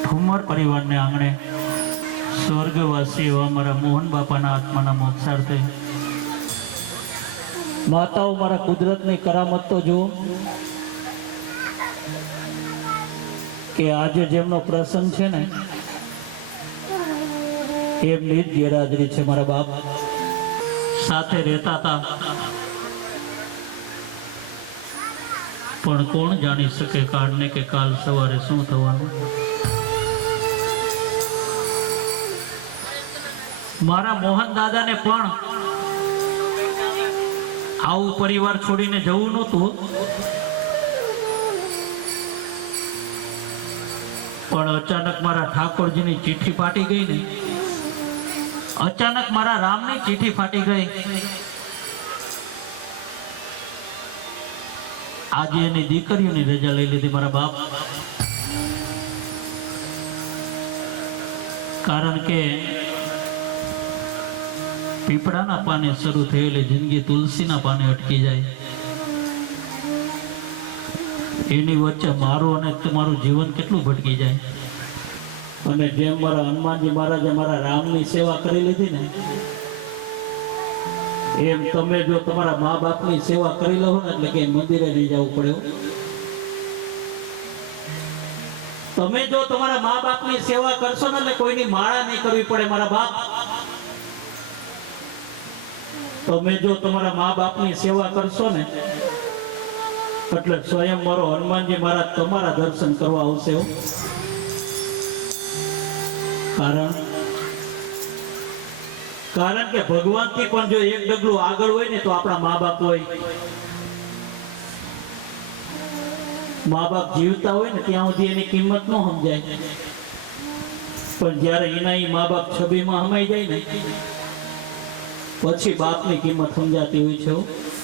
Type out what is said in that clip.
ઠુમર પરિવારને આંગણે સ્વર્ગવાસી એવા અમારા મોહન બાપાના આત્માના મોક્ષાર્થે માતાઓ મારા કુદરતની કરામત તો જુઓ કે આજે જેમનો પ્રસંગ છે ને એમની જ ગેરહાજરી છે। મારા બાપ સાથે રહેતા હતા, પણ કોણ જાણી શકે કાળને કે કાલ સવારે શું થવાનું। મારા મોહન દાદાને પણ આવું પરિવાર છોડીને જવું નહોતું, પણ અચાનક મારા ઠાકોરજીની ચિઠ્ઠી ફાટી ગઈ ને, અચાનક મારા રામની ચિઠ્ઠી ફાટી ગઈ। આજે એની દીકરીઓની રજા લઈ લીધી મારા બાપ, કારણ કે પીપળાના પાને શરૂ થયેલી જિંદગી તુલસીના પાને અટકી જાય, એની વચ્ચે મારું અને તમારું જીવન કેટલું ભટકી જાય। અને જેમ મારા હનુમાનજી મહારાજે મારા રામની સેવા કરી લીધી ને, એમ તમે જો તમારા મા બાપની સેવા કરી લો ને એટલે કે મંદિરે નહીં જવું પડે। તમે જો તમારા મા બાપની સેવા કરશો ને એટલે કોઈની માળા નહીં કરવી પડે મારા બાપ। તમે જો તમારા મા બાપની સેવા કરશો ને એટલે સ્વયં મારો હનુમાનજી મહારાજ તમારા દર્શન કરવા આવશે। કારણ કે ભગવાનથી પણ જો એક ડગલું આગળ હોય ને તો આપણા મા બાપ હોય। મા બાપ જીવતા હોય ને ત્યાં સુધી એની કિંમત ન સમજાય, પણ જ્યારે એના મા બાપ છબીમાં સમાઈ જાય ને પછી બાપની કિંમત સમજાતી હોય છે।